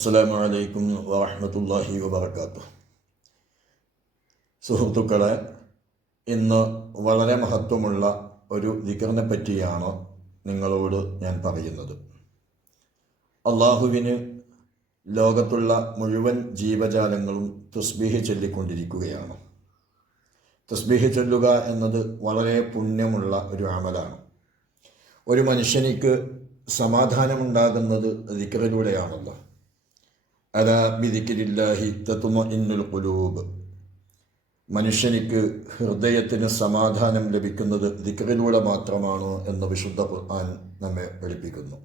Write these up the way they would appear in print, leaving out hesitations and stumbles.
അസ്സലാമു അലൈക്കും വറഹ്മത്തുള്ളാഹി വബറകാതുഹു. സുഹൃത്തുക്കളെ, ഇന്ന് വളരെ മഹത്വമുള്ള ഒരു ദിക്റിനെ പറ്റിയാണ് നിങ്ങളോട് ഞാൻ പറയുന്നത്. അള്ളാഹുവിന് ലോകത്തുള്ള മുഴുവൻ ജീവജാലങ്ങളും തസ്ബീഹ് ചൊല്ലിക്കൊണ്ടിരിക്കുകയാണ്. തസ്ബീഹ് ചൊല്ലുക എന്നത് വളരെ പുണ്യമുള്ള ഒരു അമലാണ്. ഒരു മനുഷ്യനിക്ക് സമാധാനമുണ്ടാകുന്നത് ദിക്റിലൂടെയാണല്ലോ. അലാ ബിദിക്രില്ലാഹി തത്മഇന്നുൽ ഖുലൂബ്. മനുഷ്യനിക്ക് ഹൃദയത്തിന് സമാധാനം ലഭിക്കുന്നത് ദിക്റിലൂടെ മാത്രമാണ് എന്ന് വിശുദ്ധ ഖുർആൻ നമ്മെ പഠിപ്പിക്കുന്നു.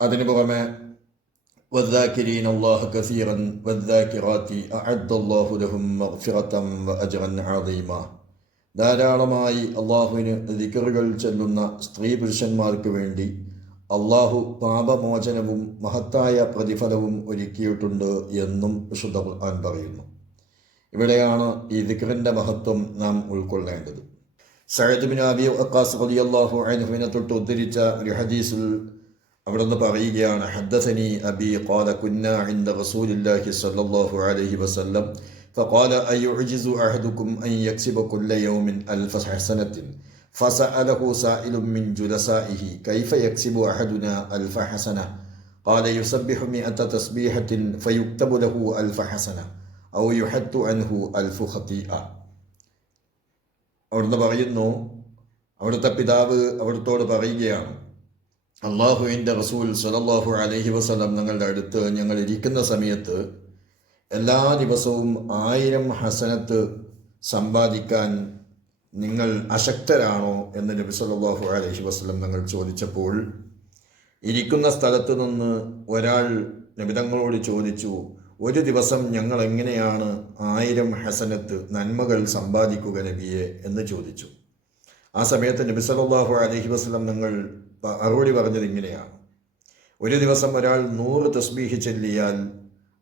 അതിനു പുറമെ വദ്ദാകിരീന അല്ലാഹ കസീറൻ വദ്ദാകിറാത്തി അഅദ്ദല്ലാഹു ലഹും മഗ്ഫിറതൻ വഅജ്റൻ അദീമ. ധാരാളമായി അള്ളാഹുവിന് ദിക്റുകൾ ചൊല്ലുന്ന സ്ത്രീ പുരുഷന്മാർക്ക് വേണ്ടി അള്ളാഹു പാപമോചനവും മഹത്തായ പ്രതിഫലവും ഒരുക്കിയിട്ടുണ്ട് എന്നും വിശുദ്ധ ഖുർആൻ പറയുന്നു. ഇവിടെയാണ് ഈ ദിക്റിൻ്റെ മഹത്വം നാം ഉൾക്കൊള്ളേണ്ടത്. സഅദ് ബിൻ അബി വഖാസ് റളിയല്ലാഹു അൻഹുവിനെ തൊട്ട് ഉദ്ധരിച്ച ഒരു ഹദീസിൽ അവിടുന്ന് പറയുകയാണ്, ഹദ്ദസനി അബി ഖാല കുന്നാ ഇൻദ റസൂലില്ലാഹി സ്വല്ലല്ലാഹു അലൈഹി വസല്ലം ഫഖാല അയുഅ്ജിസു അഹദുക്കും അൻ യക്സിബ കുല്ല യൗമിൻ അൽഫ ഹസനത്തിൻ فسأله سائل من جلسائه كيف يكسب أحدنا ألف حسنة قال يسبح 100 تسبيحة فيكتب له 1000 حسنة أو يحط عنه 1000 خطيئة. അവിടുന്ന് പറയുന്നു, അവിടുത്തെ പിതാവ് അവിടുത്തോട് പറയുകയാണ്, അള്ളാഹുവിൻ്റെ റസൂൽ സ്വല്ലല്ലാഹു അലൈഹി വസല്ലം ഞങ്ങളുടെ അടുത്ത് ഞങ്ങൾ ഇരിക്കുന്ന സമയത്ത് എല്ലാ ദിവസവും 1000 ഹസനത്ത് സമ്പാദിക്കാൻ നിങ്ങൾ അശക്തരാണോ എന്ന് നബി സല്ലല്ലാഹു അലൈഹി വസല്ലം ഞങ്ങൾ ചോദിച്ചപ്പോൾ, ഇരിക്കുന്ന സ്ഥലത്ത് നിന്ന് ഒരാൾ നബി തങ്ങളോട് ചോദിച്ചു, ഒരു ദിവസം ഞങ്ങൾ എങ്ങനെയാണ് 1000 ഹസനത്ത് നന്മകൾ സമ്പാദിക്കുക നബിയെ എന്ന് ചോദിച്ചു. ആ സമയത്ത് നബി സല്ലല്ലാഹു അലൈഹി വസല്ലം ഞങ്ങൾ മറുപടി പറഞ്ഞത് ഇങ്ങനെയാണ്, ഒരു ദിവസം ഒരാൾ 100 തസ്ബീഹ് ചൊല്ലിയാൽ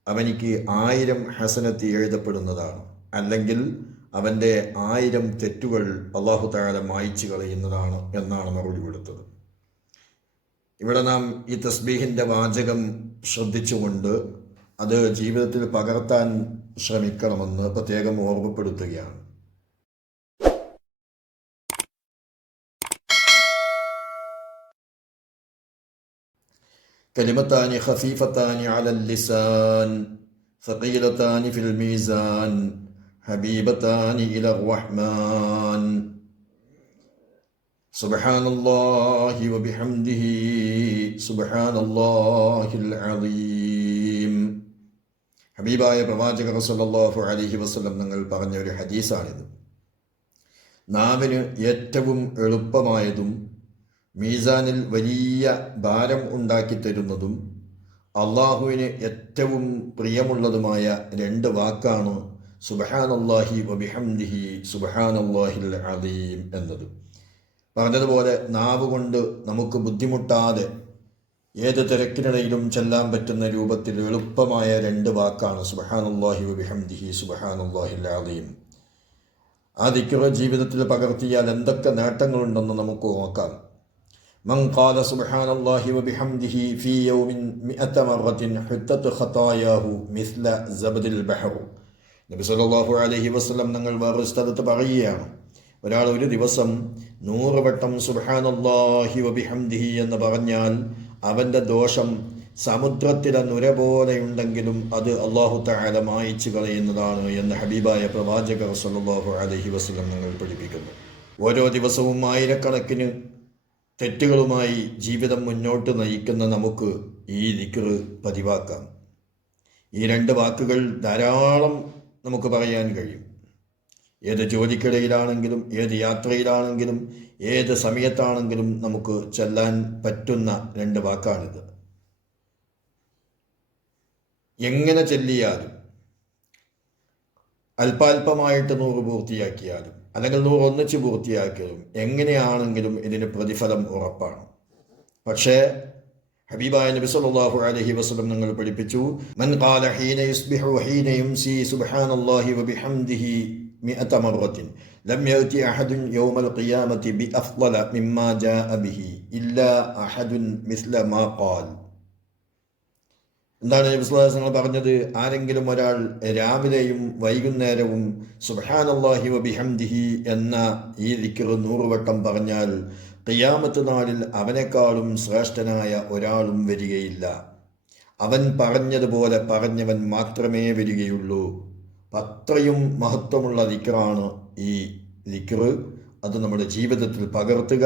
അവനിക്ക് 1000 ഹസനത്ത് എഴുതപ്പെടുന്നതാണ്, അല്ലെങ്കിൽ അവൻ്റെ 1000 തെറ്റുകൾ അല്ലാഹു തആല മായ്ച്ചു കളയുന്നതാണ് എന്നാണ് മറുപടി കൊടുത്തത്. ഇവിടെ നാം ഈ തസ്ബീഹിൻ്റെ വാചകം ശ്രദ്ധിച്ചുകൊണ്ട് അത് ജീവിതത്തിൽ പകർത്താൻ ശ്രമിക്കണമെന്ന് പ്രത്യേകം ഓർമ്മപ്പെടുത്തുകയാണ്. കലിമത്താനി ഖഫീഫത്താനി അലൽ ലിസാൻ സഖീലത്താനി ഫിൽ മീസാൻ ഹബീബത്താനി ഇലർ റഹ്മാൻ സുബ്ഹാനല്ലാഹി വബിഹംദിഹി സുബ്ഹാനല്ലാഹിൽ അളീം. ഹബീബായ പ്രവാചകർ സ്വല്ലല്ലാഹു അലൈഹി വസല്ലം തങ്ങൾ പറഞ്ഞ ഒരു ഹദീസാണിത്. നാവിന് ഏറ്റവും എളുപ്പമായതും മീസാനിൽ വലിയ ഭാരം ഉണ്ടാക്കി തരുന്നതും അള്ളാഹുവിന് ഏറ്റവും പ്രിയമുള്ളതുമായ 2 വാക്കാണ് സുബ്ഹാനല്ലാഹി വബിഹംദിഹി സുബ്ഹാനല്ലാഹിൽ അളീം എന്നത്. പറഞ്ഞതുപോലെ നാവ് കൊണ്ട് നമുക്ക് ബുദ്ധിമുട്ടാതെ ഏത് തിരക്കിനിടയിലും ചെല്ലാൻ പറ്റുന്ന രൂപത്തിൽ എളുപ്പമായ 2 വാക്കാണ് സുബ്ഹാനല്ലാഹി വബിഹംദിഹി സുബ്ഹാനല്ലാഹിൽ അളീം. ആ ദിക്ർ ജീവിതത്തിൽ പകർത്തിയാൽ എന്തൊക്കെ നേട്ടങ്ങളുണ്ടെന്ന് നമുക്ക് നോക്കാം. മൻ ഖാല സുബ്ഹാനല്ലാഹി വബിഹംദിഹി ഫീ യൗമിൻ 100 മറത്തിൻ ഹുത്തത് ഖതായാഹു മിസ്ല സബദിൽ ബഹർ. നബി സല്ലല്ലാഹു അലൈഹി വസല്ലം ഞങ്ങൾ വേറൊരു സ്ഥലത്ത് പറയുകയാണ്, ഒരാൾ ഒരു ദിവസം 100 വട്ടം സുബ്ഹാനല്ലാഹി വബിഹംദിഹി എന്ന് പറഞ്ഞാൽ അവൻ്റെ ദോഷം സമുദ്രത്തിലെ നുര പോലെയുണ്ടെങ്കിലും അത് അല്ലാഹു തആല മായ്ച്ചു കളയുന്നതാണ് എന്ന് ഹബീബായ പ്രവാചകർ സല്ലല്ലാഹു അലൈഹി വസല്ലം ഞങ്ങൾ പഠിപ്പിക്കുന്നു. ഓരോ ദിവസവും ആയിരക്കണക്കിന് തെറ്റുകളുമായി ജീവിതം മുന്നോട്ട് നയിക്കുന്ന നമുക്ക് ഈ ദിക്ർ പതിവാക്കാം. ഈ 2 വാക്കുകൾ ധാരാളം നമുക്ക് പറയാൻ കഴിയും. ഏത് ജോലിക്കിടയിലാണെങ്കിലും ഏത് യാത്രയിലാണെങ്കിലും ഏത് സമയത്താണെങ്കിലും നമുക്ക് ചൊല്ലാൻ പറ്റുന്ന 2 വാക്കാണിത്. എങ്ങനെ ചൊല്ലിയാലും, അല്പാൽപമായിട്ട് 100 പൂർത്തിയാക്കിയാലും അല്ലെങ്കിൽ 100 ഒന്നിച്ച് പൂർത്തിയാക്കിയാലും എങ്ങനെയാണെങ്കിലും ഇതിന് പ്രതിഫലം ഉറപ്പാണ്. പക്ഷേ ഹബീബായ നബി സല്ലല്ലാഹു അലൈഹി വസല്ലം ഞങ്ങൾ പഠിപ്പിച്ചു, മൻ ഖാല ഹീന യുസ്ബിഹു ഹീന യുംസി സുബ്ഹാനല്ലാഹി വബിഹംദിഹി 100 മറത്തിൻ ലം യഅതി അഹദുൻ യൗമൽ ഖിയാമത്തി ബിഅഫ്ളല മിമ്മാ ജാഅ ബിഹി ഇല്ലാ അഹദുൻ മിസ്ല മാ ഖാൽ. എന്താണ് നബി സല്ലല്ലാഹു അലൈഹി വസല്ലം പറഞ്ഞത്? ആരെങ്കിലും ഒരാൾ രാവിലെയും വൈകുന്നേരവും സുബ്ഹാനല്ലാഹി വബിഹംദിഹി എന്ന ഈ ദിക്ർ 100 വട്ടം പറഞ്ഞാൽ ഖിയാമത്ത് നാളിൽ അവനേക്കാളും ശ്രേഷ്ഠനായ ഒരാളും വരികയില്ല. അവൻ പറഞ്ഞതുപോലെ പറഞ്ഞവൻ മാത്രമേ വരികയുള്ളൂ. അത്രയും മഹത്വമുള്ള ദിക്റാണ് ഈ ദിക്ർ. അത് നമ്മുടെ ജീവിതത്തിൽ പകർത്തുക.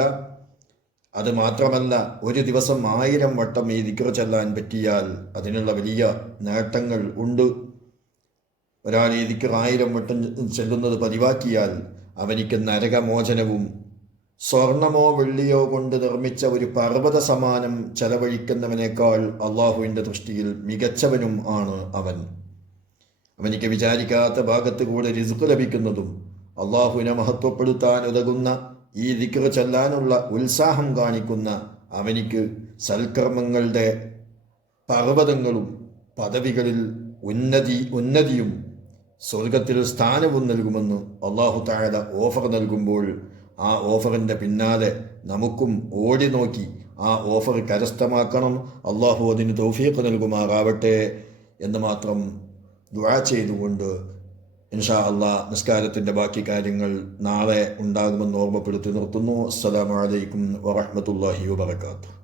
അത് മാത്രമല്ല, ഒരു ദിവസം 1000 വട്ടം ഈ ദിക്ർ ചൊല്ലാൻ പറ്റിയാൽ അതിനുള്ള വലിയ നേട്ടങ്ങൾ ഉണ്ട്. ഒരാൾ ഈ ദിക്ർ 1000 വട്ടം ചൊല്ലുന്നത് പതിവാക്കിയാൽ അവനിക്ക് നരകമോചനവും സ്വർണമോ വെള്ളിയോ കൊണ്ട് നിർമ്മിച്ച ഒരു പർവ്വത സമാനം ചെലവഴിക്കുന്നവനേക്കാൾ അള്ളാഹുവിൻ്റെ ദൃഷ്ടിയിൽ മികച്ചവനും ആണ് അവൻ. അവനിക്ക് വിചാരിക്കാത്ത ഭാഗത്ത് കൂടെ റിസ്ക് ലഭിക്കുന്നതും അള്ളാഹുവിനെ മഹത്വപ്പെടുത്താൻ ഉതകുന്ന ഈ ദിക്ർ ചൊല്ലാനുള്ള ഉത്സാഹം കാണിക്കുന്ന അവനിക്ക് സൽക്കർമ്മങ്ങളുടെ പർവ്വതങ്ങളും പദവികളിൽ ഉന്നതിയും സ്വർഗത്തിൽ സ്ഥാനവും നൽകുമെന്ന് അള്ളാഹു തആല ഓഫർ നൽകുമ്പോൾ ആ ഓഫറിൻ്റെ പിന്നാലെ നമുക്കും ഓടി നോക്കി ആ ഓഫർ കരസ്ഥമാക്കണം. അള്ളാഹു അതിന് തൗഫീഖ് നൽകുമാറാവട്ടെ എന്ന് മാത്രം ദുആ ചെയ്തുകൊണ്ട് ഇൻഷാ അല്ലാഹ് നിസ്കാരത്തിൻ്റെ ബാക്കി കാര്യങ്ങൾ നാളെ ഉണ്ടാകുമെന്ന് ഓർമ്മപ്പെടുത്തി നിർത്തുന്നു. അസ്സലാമു അലൈക്കും വറഹ്മത്തുള്ളാഹി വബറകാതുഹു.